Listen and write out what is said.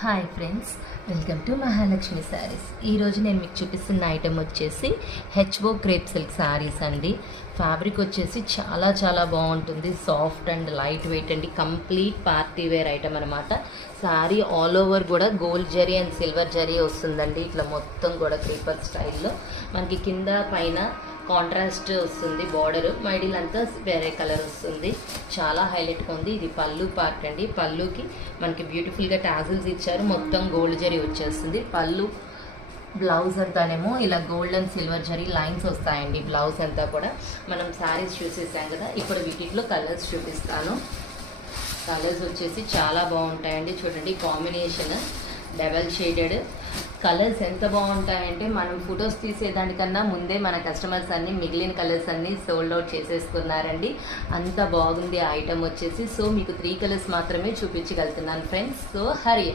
Hi friends, welcome to Mahalakshmi saris. ఈరోజు నేను మీకు చూపిస్తున్న ఐటెం వచ్చేసి హెచ్ఓ క్రేప్ సిల్క్ శారీస్ అండి. ఫ్యాబ్రిక్ వచ్చేసి చాలా చాలా బాగుంటుంది. సాఫ్ట్ అండ్ లైట్ వెయిట్ అండి. కంప్లీట్ పార్టీ వేర్ ఐటెం అనమాట. శారీ ఆల్ ఓవర్ కూడా gold zari and silver zari వస్తుందండి. ఇట్లా మొత్తం కూడా క్రీపర్ స్టైల్లో మనకి కింద పైన కాంట్రాస్ట్ వస్తుంది. బార్డర్ మైడిల్ అంతా వేరే కలర్ వస్తుంది. చాలా హైలైట్గా ఉంది. ఇది పళ్ళు పార్ట్ అండి. పళ్ళుకి మనకి బ్యూటిఫుల్గా టాజిల్స్ ఇచ్చారు. మొత్తం గోల్డ్ జరీ వచ్చేస్తుంది. పళ్ళు బ్లౌజ్ అంతానేమో ఇలా gold and silver zari lines వస్తాయండి. బ్లౌజ్ అంతా కూడా మనం శారీస్ చూసేసాం కదా. ఇప్పుడు వీటిలో కలర్స్ చూపిస్తాను. కలర్స్ వచ్చేసి చాలా బాగుంటాయండి. చూడండి, కాంబినేషన్ డబల్ షేడెడ్ కలర్స్ ఎంత బాగుంటాయంటే మనం ఫొటోస్ తీసేదానికన్నా ముందే మన కస్టమర్స్ అన్ని మిగిలిన కలర్స్ అన్ని సోల్డ్ అవుట్ చేసేసుకున్నారండి. అంత బాగుంది ఆ ఐటమ్ వచ్చేసి. సో మీకు 3 కలర్స్ మాత్రమే చూపించగలుగుతున్నాను ఫ్రెండ్స్. సో హరి.